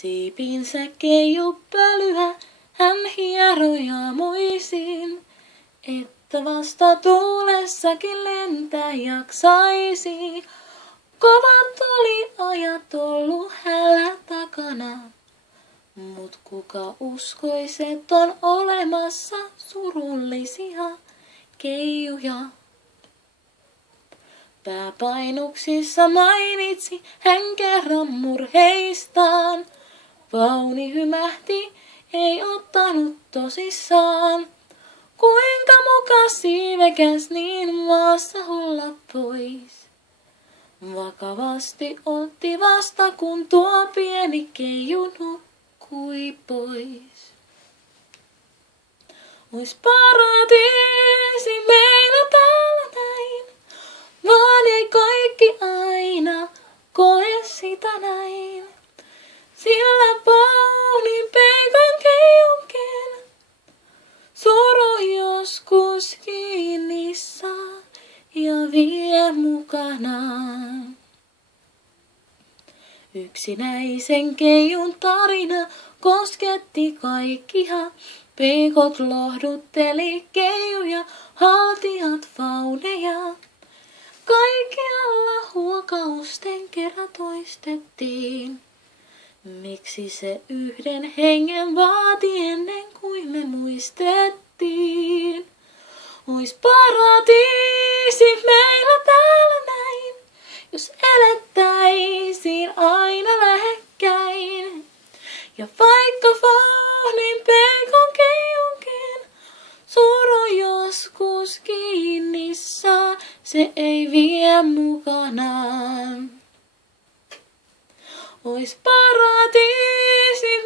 Siipinsä keiju pölyä, hän hieroi aamuisin, että vasta tuulessakin lentää jaksaisi. Kovat oli ajat ollut häällä takana, mut kuka uskois, et on olemassa surullisia keijuja. Pääpainuksissa mainitsi hän kerran murheistaan. Vauni hymähti, ei ottanut tosissaan. Kuinka muka siivekäs niin maassa olla pois. Vakavasti otti vasta, kun tuo pieni keiju nukkui pois. Ois paratiisi meillä täällä näin, vaan ei kaikki aina koe sitä näin. Sillä paunin peikon keijunkin suru joskus kiinni saa ja vie mukanaan. Yksinäisen keijun tarina kosketti kaikkia. Peikot lohdutteli keijuja, haltijat fauneja. Kaikkialla huokausten kerran toistettiin. Miksi se yhden hengen vaati ennen kuin me muistettiin? Ois paratiisi meillä täällä näin, jos elettäisiin aina lähekkäin. Ja vaikka faunin peikon keijunkin suru joskus kiinni saa, se ei vie mukanaan. Ois paratiisi